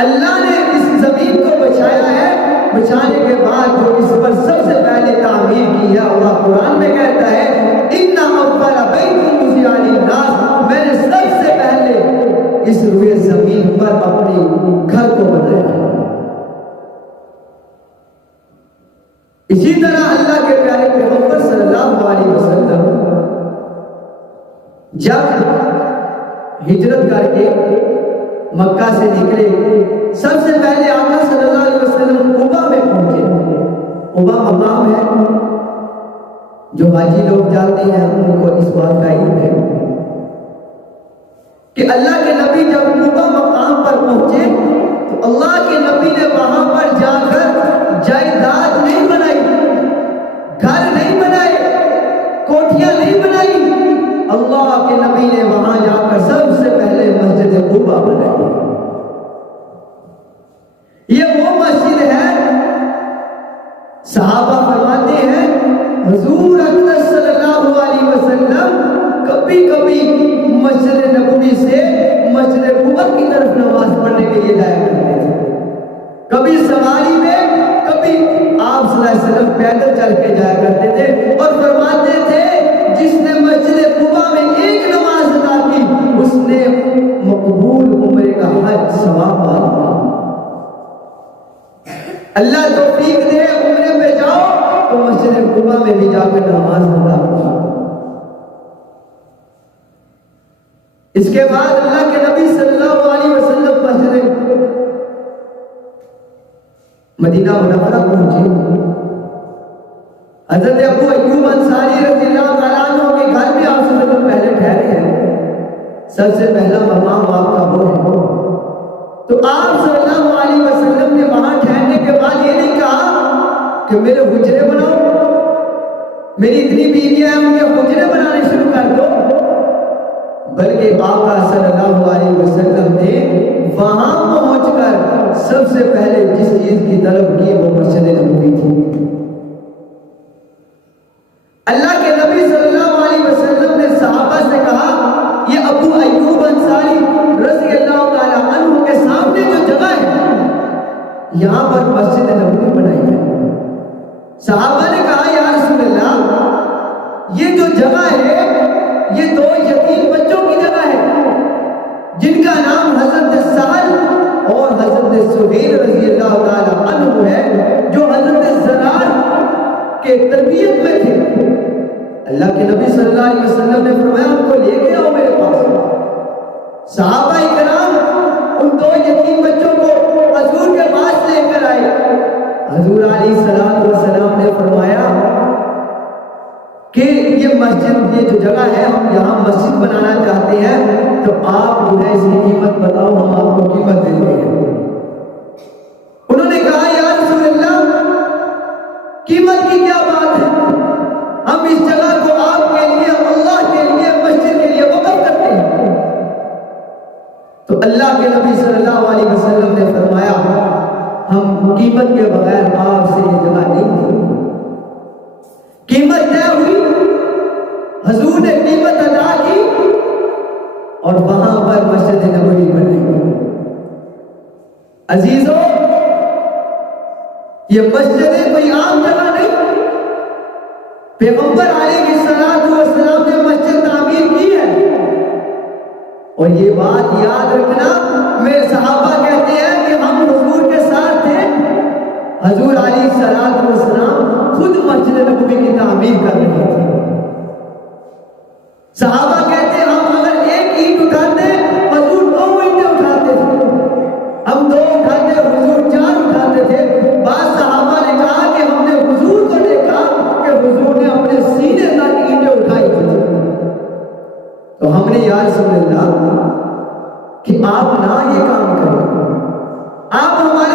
اللہ نے اس زمین کو بچایا ہے، بچانے کے بعد جو اس پر سب سے پہلے تعمیر کی ہے، اللہ قرآن میں کہتا ہے اِنَّ أَوَّلَ بَيْتٍ وُضِعَ لِلنَّاسِ، میں نے سب سے پہلے اس روئے زمین پر اپنے گھر کو بنایا ہے۔ اسی طرح اللہ کے پیارے پیغمبر صلی اللہ علیہ وسلم جب ہجرت کر کے مکہ سے نکلے، سب سے پہلے آقا صلی اللہ علیہ وسلم قبا میں پہنچے۔ قبا مقام ہے، جو حاجی لوگ جاتے ہیں ان کو اس بات کا علم ہے کہ اللہ کے نبی جب قبا مقام پر پہنچے تو اللہ کے نبی نے وہاں پر جا کر جائیداد نہیں بنائی، گھر نہیں بنائے، کوٹھیاں نہیں بنائی۔ اللہ کے نبی نے وہاں جا کر سب سے پہلے مسجد قبا بنائی۔ یہ وہ مسجد ہے، صحابہ فرماتے ہیں حضور اکرم صلی اللہ علیہ وسلم کبھی کبھی مسجد نبوی سے مسجد قبا کی طرف نماز پڑھنے کے لیے جایا کرتے تھے، کبھی سواری میں، کبھی آپ صلی اللہ علیہ وسلم پیدل چل کے جایا کرتے تھے، اور فرماتے تھے جس نے مسجد قبا میں ایک نماز ادا کی اس نے مقبول عمرے کا حج ثواب پا لیا۔ اللہ توفیق دے عمرے پہ جاؤ تو مسجد قبا میں بھی جا کر نماز ادا کرو۔ اس کے بعد اللہ کے نبی صلی اللہ علیہ وسلم مسجد مدینہ منورہ پہنچے۔ حضرت ابو ایوب انصاری رضی اللہ تعالیٰ عنہ کے گھر میں آپ سے پہلے ٹھہرے ہیں، سب سے پہلا مقام آپ کا وہ ہے۔ تو آپ صلی اللہ علیہ وسلم نے وہاں ٹھہرنے کے بعد یہ نہیں کہا کہ میرے حجرے بناؤ، میری اتنی بیویاں ہیں ان کے حجرے بنانے شروع کر دو، بلکہ آقا صلی اللہ علیہ وسلم نے وہاں پہنچ کر سب سے پہلے جس چیز کی طلب کی وہ مسجد نبوی تھی۔ اللہ کے نبی صلی اللہ علیہ وسلم نے صحابہ سے کہا یہ ابو ایوب انصاری رضی اللہ تعالیٰ عنہ کے سامنے جو جگہ ہے یہاں پر مسجد نبوی بنائی ہے۔ صحابہ نے کہا یا رسول اللہ یہ جو جگہ ہے یہ دو یتیم بچوں کی جگہ ہے جن کا نام حضرت سہل اور حضرت سہیل رضی اللہ تعالیٰ عنہ ہے، جو حضرت زرار کے تربیت میں تھے۔ اللہ کے نبی صلی اللہ علیہ وسلم نے فرمایا ان کو لے کے آؤ میرے پاس۔ صحابہ اکرام ان دو یتیم بچوں کو حضور کے پاس لے کر آئے۔ حضور علیہ السلام نے فرمایا کہ یہ مسجد، یہ جو جگہ ہے ہم یہاں مسجد بنانا چاہتے ہیں تو آپ جو ہے اس کی قیمت بتاؤ، ہم آپ کو قیمت دیں گے۔ انہوں نے کہا یا رسول اللہ قیمت کی کیا بات ہے، ہم اس جگہ کو آپ کے لیے، اللہ کے لیے، مسجد کے لیے وقف کرتے ہیں۔ تو اللہ کے نبی صلی اللہ علیہ وسلم نے فرمایا ہم قیمت کے بغیر آپ سے یہ جگہ نہیں دیں گے۔ قیمت طے ہوئی، حضور نے قیمت ادا کی اور وہاں پر مسجد نبوی بنائی۔ عزیزوں یہ مسجد کوئی عام جگہ نہیں، پیغمبر علیہ السلام نے مسجد تعمیر کی ہے۔ اور یہ بات یاد رکھنا، میرے صحابہ کہتے ہیں کہ ہم حضور کے ساتھ تھے، حضور علیہ السلام خود مسجد نبوی کی تعمیر کر رہے تھے۔ صحابہ کہتے ہیں ہم اگر ایک اینٹ اٹھاتے حضور 2 اینٹیں اٹھاتے تھے، ہم 2 اٹھاتے حضور 4 اٹھاتے تھے۔ بعض صحابہ نے کہا کہ ہم نے حضور کو دیکھا کہ حضور نے اپنے سینے تک اینٹیں اٹھائی تھی۔ تو ہم نے یا رسول اللہ کہ آپ نہ یہ کام کریں، آپ ہمارے